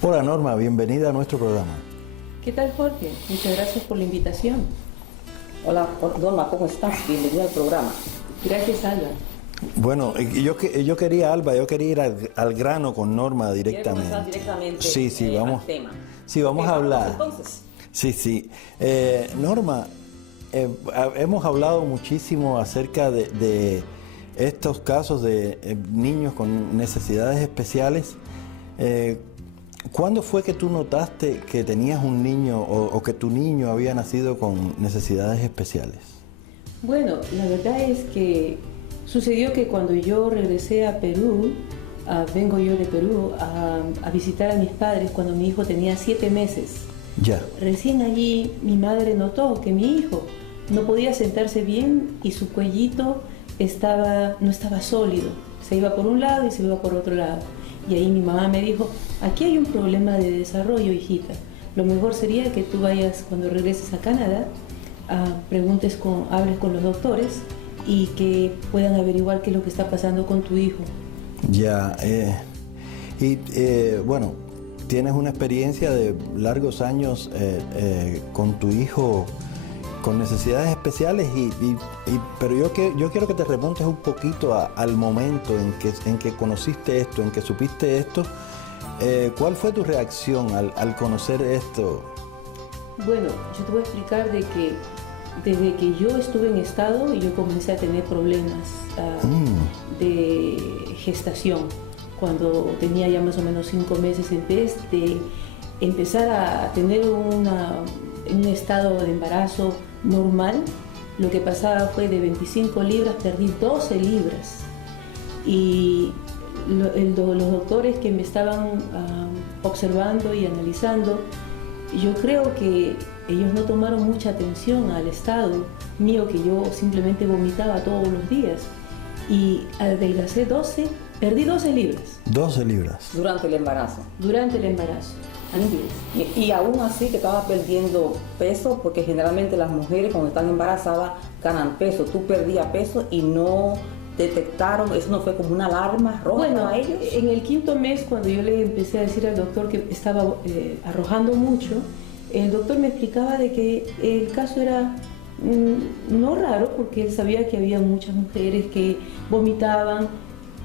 Hola Norma, bienvenida a nuestro programa. ¿Qué tal, Jorge? Muchas gracias por la invitación. Hola, Norma, ¿cómo estás? Bienvenida al programa. Gracias, Alba. Bueno, yo quería, Alba, yo quería ir al grano con Norma directamente. ¿Quieres comenzar directamente Sí, vamos, al tema? sí, vamos a hablar. Entonces. Sí. Norma, hemos hablado muchísimo acerca de estos casos de niños con necesidades especiales. ¿Cuándo fue que tú notaste que tenías un niño o que tu niño había nacido con necesidades especiales? Bueno, la verdad es que sucedió que cuando yo regresé a Perú, vengo yo de Perú a visitar a mis padres cuando mi hijo tenía 7 meses. Ya. Recién allí mi madre notó que mi hijo no podía sentarse bien y su cuellito no estaba sólido. Se iba por un lado y se iba por otro lado. Y ahí mi mamá me dijo, aquí hay un problema de desarrollo, hijita. Lo mejor sería que tú vayas, cuando regreses a Canadá, hables con los doctores y que puedan averiguar qué es lo que está pasando con tu hijo. Ya, bueno, tienes una experiencia de largos años con tu hijo con necesidades especiales, pero yo quiero que te remontes un poquito al momento en que conociste esto, en que supiste esto. ¿Cuál fue tu reacción al conocer esto? Bueno, yo te voy a explicar de que desde que yo estuve en estado, yo comencé a tener problemas de gestación. Cuando tenía ya más o menos 5 meses, en vez de empezar a tener un estado de embarazo normal, lo que pasaba fue de 25 libras, perdí 12 libras. Y los doctores que me estaban observando y analizando, yo creo que ellos no tomaron mucha atención al estado mío, que yo simplemente vomitaba todos los días. Y adelgacé perdí 12 libras. 12 libras. Durante el embarazo. Durante el embarazo. Y aún así que estaba perdiendo peso, porque generalmente las mujeres cuando están embarazadas ganan peso. Tú perdías peso y no detectaron, eso no fue como una alarma roja a ellos. En el 5.º mes, cuando yo le empecé a decir al doctor que estaba arrojando mucho, el doctor me explicaba de que el caso era no raro, porque él sabía que había muchas mujeres que vomitaban,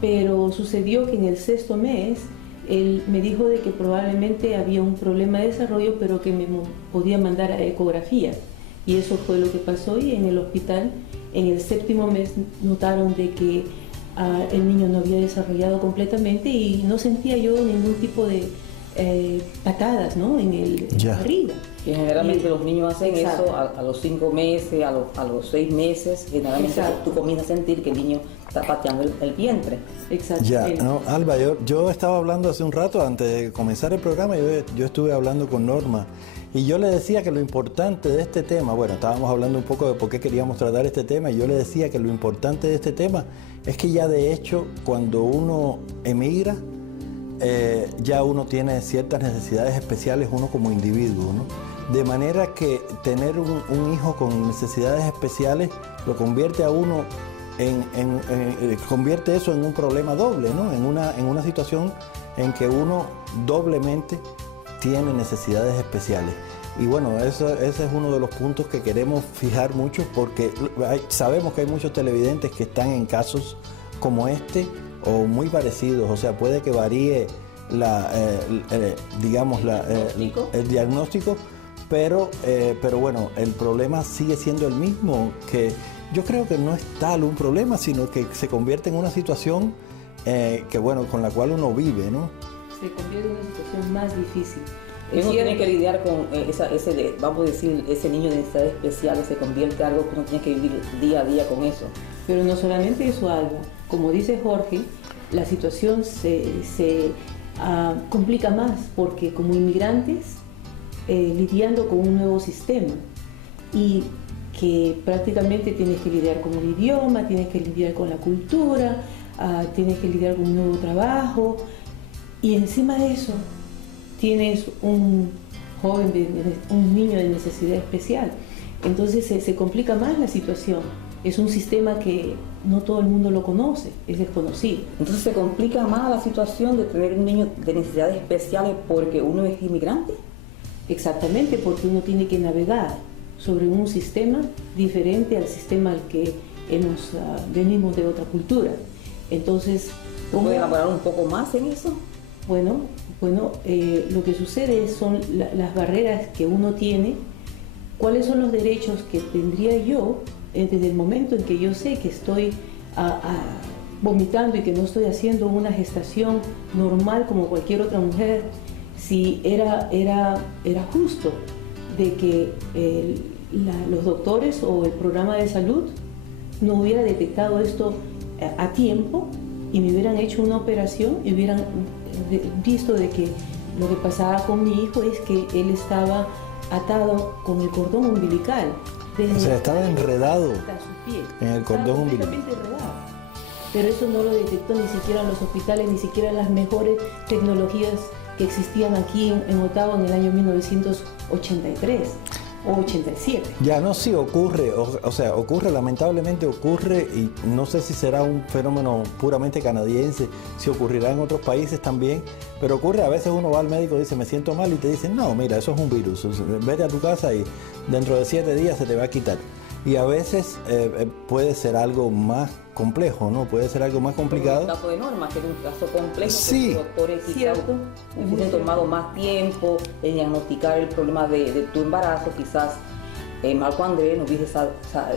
pero sucedió que en el 6.º mes él me dijo de que probablemente había un problema de desarrollo, pero que me podía mandar a ecografía. Y eso fue lo que pasó, y en el hospital, en el 7.º mes, notaron de que el niño no había desarrollado completamente y no sentía yo ningún tipo de patadas, ¿no?, en la barriga. Y generalmente los niños hacen eso a los 5 meses, a los 6 meses, generalmente tú comienzas a sentir que el niño está pateando el vientre. Exacto. Ya, no, Alba, yo estaba hablando hace un rato, antes de comenzar el programa, yo estuve hablando con Norma y yo le decía que lo importante de este tema, bueno, estábamos hablando un poco de por qué queríamos tratar este tema, y yo le decía que lo importante de este tema es que ya de hecho cuando uno emigra, ya uno tiene ciertas necesidades especiales uno como individuo, ¿no? De manera que tener un hijo con necesidades especiales lo convierte a uno convierte eso en un problema doble, ¿no? En una situación en que uno doblemente tiene necesidades especiales. Y bueno, ese es uno de los puntos que queremos fijar mucho, porque sabemos que hay muchos televidentes que están en casos como este o muy parecidos. O sea, puede que varíe el diagnóstico, pero bueno, el problema sigue siendo el mismo, que yo creo que no es tal un problema, sino que se convierte en una situación con la cual uno vive, ¿no? Se convierte en una situación más difícil. Uno tiene que lidiar con ese niño de necesidades especiales, se convierte en algo que uno tiene que vivir día a día con eso. Pero no solamente eso, Alba. Como dice Jorge, la situación se complica más, porque como inmigrantes, lidiando con un nuevo sistema, y que prácticamente tienes que lidiar con el idioma, tienes que lidiar con la cultura, tienes que lidiar con un nuevo trabajo, y encima de eso tienes un niño de necesidad especial. Entonces se complica más la situación. es un sistema que no todo el mundo lo conoce, es desconocido. Entonces se complica más la situación de tener un niño de necesidades especiales porque uno es inmigrante. Exactamente, porque uno tiene que navegar sobre un sistema diferente al sistema al que venimos de otra cultura. Entonces, ¿puede elaborar un poco más en eso? Bueno, lo que sucede son las barreras que uno tiene. ¿Cuáles son los derechos que tendría yo desde el momento en que yo sé que estoy vomitando y que no estoy haciendo una gestación normal como cualquier otra mujer? Si era justo de que los doctores o el programa de salud no hubiera detectado esto a tiempo y me hubieran hecho una operación y hubieran visto de que lo que pasaba con mi hijo es que él estaba atado con el cordón umbilical. O sea, estaba enredado hasta su pie. En el cordón umbilical. Enredado. Pero eso no lo detectó ni siquiera los hospitales, ni siquiera las mejores tecnologías que existían aquí en Ottawa en el año 1983 o 87. Ya, no, sí ocurre, o sea, lamentablemente ocurre, y no sé si será un fenómeno puramente canadiense, si ocurrirá en otros países también, pero ocurre, a veces uno va al médico y dice, me siento mal, y te dicen, no, mira, eso es un virus, vete a tu casa y dentro de 7 días se te va a quitar. Y a veces puede ser algo más complejo, ¿no? Puede ser algo más complicado. El caso de Norma, que es un caso complejo, sí, que los doctores quizás hubiesen tomado más tiempo en diagnosticar el problema de tu embarazo, quizás Marco André no hubiese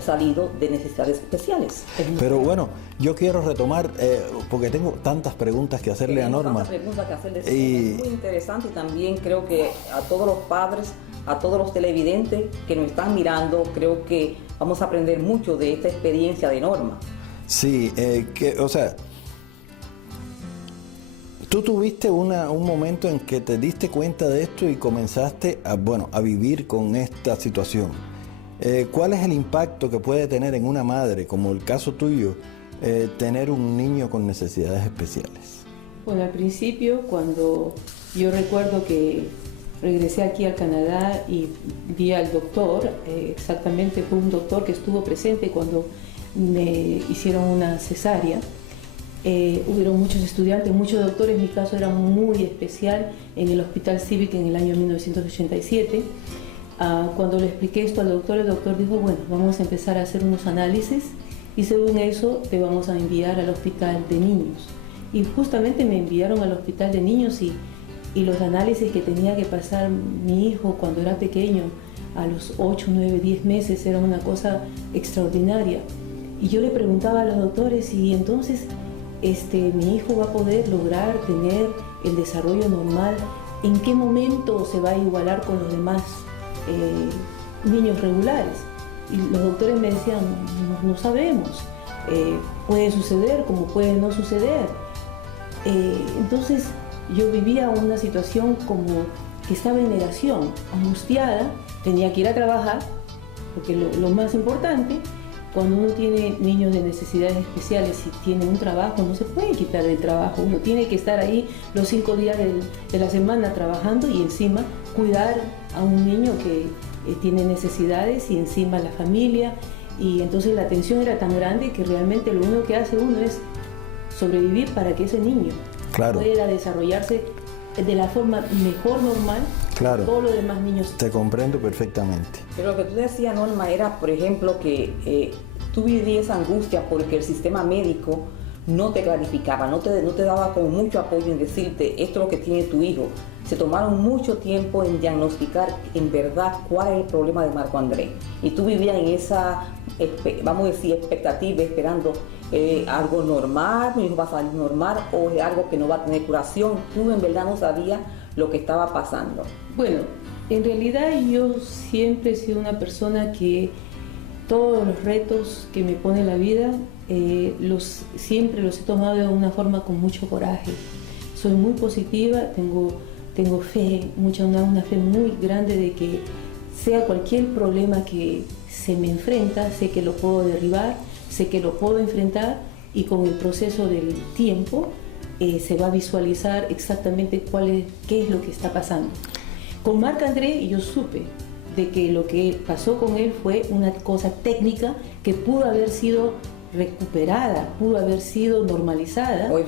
salido de necesidades especiales. Pero bueno, yo quiero retomar, porque tengo tantas preguntas que hacerle a Norma. Tantas preguntas que hacerle, es muy interesante, y también creo que a todos los padres, a todos los televidentes que nos están mirando, creo que vamos a aprender mucho de esta experiencia de Norma. Sí, o sea, tú tuviste un momento en que te diste cuenta de esto y comenzaste a vivir con esta situación. ¿Cuál es el impacto que puede tener en una madre, como el caso tuyo, tener un niño con necesidades especiales? Bueno, al principio, cuando yo recuerdo que regresé aquí al Canadá y vi al doctor, exactamente fue un doctor que estuvo presente cuando me hicieron una cesárea. Hubieron muchos estudiantes, muchos doctores, mi caso era muy especial en el Hospital Civic en el año 1987. Cuando le expliqué esto al doctor, el doctor dijo, bueno, vamos a empezar a hacer unos análisis y según eso te vamos a enviar al hospital de niños. Y justamente me enviaron al hospital de niños y los análisis que tenía que pasar mi hijo cuando era pequeño, a los 8, 9, 10 meses, era una cosa extraordinaria. Y yo le preguntaba a los doctores, y entonces mi hijo va a poder lograr tener el desarrollo normal, ¿en qué momento se va a igualar con los demás niños regulares? Y los doctores me decían, no sabemos, puede suceder como puede no suceder. Entonces yo vivía una situación como que estaba en negación, angustiada, tenía que ir a trabajar, porque lo más importante, cuando uno tiene niños de necesidades especiales y tiene un trabajo, no se puede quitar del trabajo, uno tiene que estar ahí los 5 días de la semana trabajando y encima cuidar a un niño que tiene necesidades y encima la familia, y entonces la tensión era tan grande que realmente lo único que hace uno es sobrevivir para que ese niño pueda desarrollarse de la forma mejor, normal. Claro. Todos los demás niños. Te comprendo perfectamente. Pero lo que tú decías, Norma, era, por ejemplo, que tú vivías angustia porque el sistema médico no te clarificaba, no te daba como mucho apoyo en decirte esto es lo que tiene tu hijo. Se tomaron mucho tiempo en diagnosticar en verdad cuál es el problema de Marco André. Y tú vivías en esa, vamos a decir, expectativa, esperando algo normal, mi hijo va a salir normal, o algo que no va a tener curación. Tú en verdad no sabías lo que estaba pasando. Bueno, en realidad yo siempre he sido una persona que todos los retos que me pone la vida siempre los he tomado de una forma con mucho coraje. Soy muy positiva, tengo fe, una fe muy grande de que sea cualquier problema que se me enfrenta, sé que lo puedo derribar, sé que lo puedo enfrentar, y con el proceso del tiempo se va a visualizar exactamente qué es lo que está pasando. Con Marc André yo supe de que lo que pasó con él fue una cosa técnica que pudo haber sido recuperada, pudo haber sido normalizada o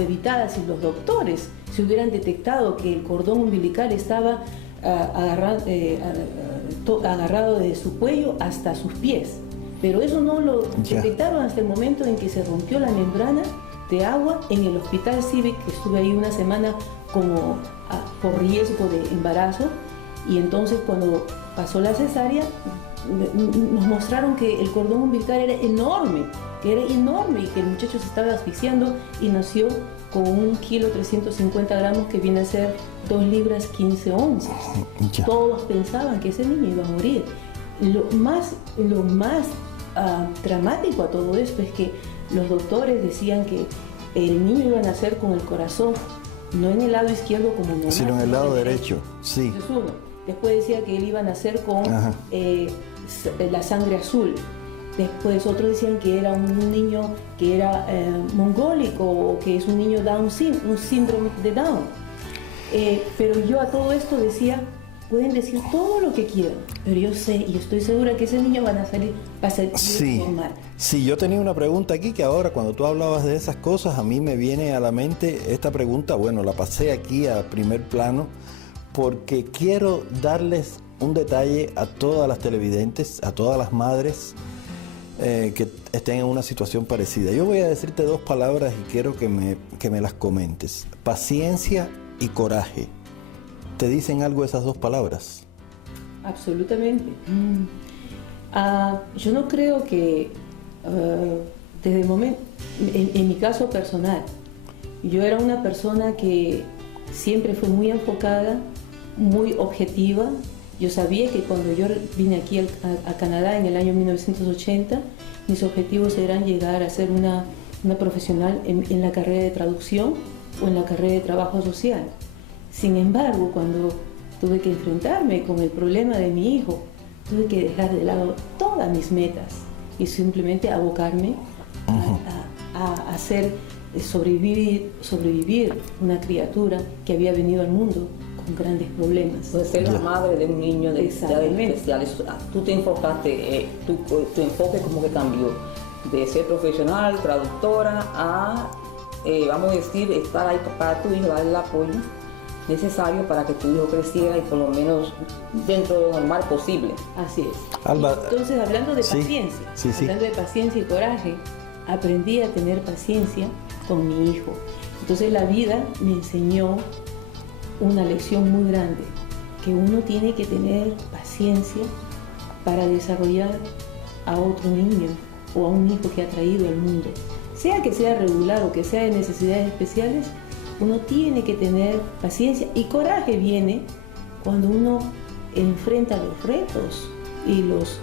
evitada si los doctores se hubieran detectado que el cordón umbilical estaba agarrado de su cuello hasta sus pies. Pero eso no lo detectaron hasta el momento en que se rompió la membrana de agua en el Hospital Civic, que estuve ahí una semana como por riesgo de embarazo, y entonces cuando pasó la cesárea nos mostraron que el cordón umbilical era enorme y que el muchacho se estaba asfixiando y nació con 1 kilo 350 gramos, que viene a ser 2 libras 15 onzas. Todos pensaban que ese niño iba a morir. Lo más dramático a todo esto es que los doctores decían que el niño iba a nacer con el corazón no en el lado izquierdo como normal, sino en el lado derecho. Sí. Eso es uno. Después decía que él iba a nacer con la sangre azul. Después otros decían que era un niño que era mongólico, o que es un niño un síndrome de Down. Pero yo a todo esto decía, pueden decir todo lo que quieran, pero yo sé y estoy segura que ese niño va a salir normal. Sí, yo tenía una pregunta aquí que ahora cuando tú hablabas de esas cosas, a mí me viene a la mente esta pregunta. Bueno, la pasé aquí a primer plano porque quiero darles un detalle a todas las televidentes, a todas las madres que estén en una situación parecida. Yo voy a decirte 2 palabras y quiero que me las comentes: paciencia y coraje. ¿Te dicen algo esas 2 palabras? Absolutamente. Yo no creo que desde el momento, en mi caso personal, yo era una persona que siempre fue muy enfocada, muy objetiva. Yo sabía que cuando yo vine aquí a Canadá en el año 1980, mis objetivos eran llegar a ser una profesional en la carrera de traducción o en la carrera de trabajo social. Sin embargo, cuando tuve que enfrentarme con el problema de mi hijo, tuve que dejar de lado todas mis metas y simplemente abocarme a hacer sobrevivir una criatura que había venido al mundo con grandes problemas. Pues ser la madre de un niño de especiales. Tú te enfocaste, tu enfoque como que cambió de ser profesional, traductora, a, vamos a decir, estar ahí para tu hijo, darle el apoyo necesario para que tu hijo creciera y por lo menos dentro de lo normal posible. Así es. Alba, entonces, hablando de paciencia, hablando de paciencia y coraje, aprendí a tener paciencia con mi hijo. Entonces la vida me enseñó una lección muy grande, que uno tiene que tener paciencia para desarrollar a otro niño o a un hijo que ha traído al mundo. Sea que sea regular o que sea de necesidades especiales, uno tiene que tener paciencia, y coraje viene cuando uno enfrenta los retos y los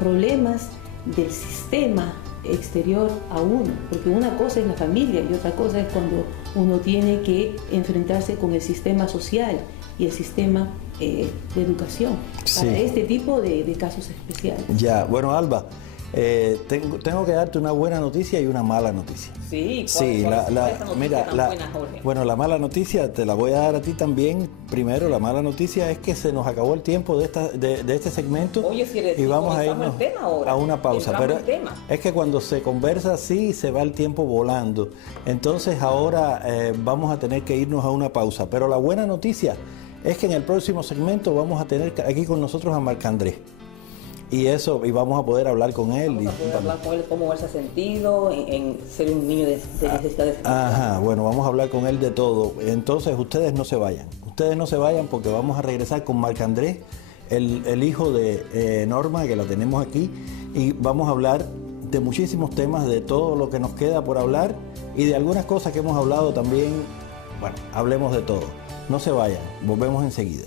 problemas del sistema exterior a uno, porque una cosa es la familia y otra cosa es cuando uno tiene que enfrentarse con el sistema social y el sistema de educación para este tipo de casos especiales. Ya, bueno, Alba, tengo que darte una buena noticia y una mala noticia. Bueno, la mala noticia te la voy a dar a ti también. Primero, la mala noticia es que se nos acabó el tiempo de este segmento. Oye, y vamos a irnos a una pausa. Pero es que cuando se conversa así, se va el tiempo volando. Entonces ahora vamos a tener que irnos a una pausa. Pero la buena noticia es que en el próximo segmento vamos a tener aquí con nosotros a Marc-André. Y vamos a poder hablar con él. Vamos a poder hablar con él cómo él se ha sentido en ser un niño de necesidades. Bueno, vamos a hablar con él de todo. Entonces ustedes no se vayan. Ustedes no se vayan porque vamos a regresar con Marc-André, el hijo de Norma, que la tenemos aquí. Y vamos a hablar de muchísimos temas, de todo lo que nos queda por hablar y de algunas cosas que hemos hablado también. Bueno, hablemos de todo. No se vayan, volvemos enseguida.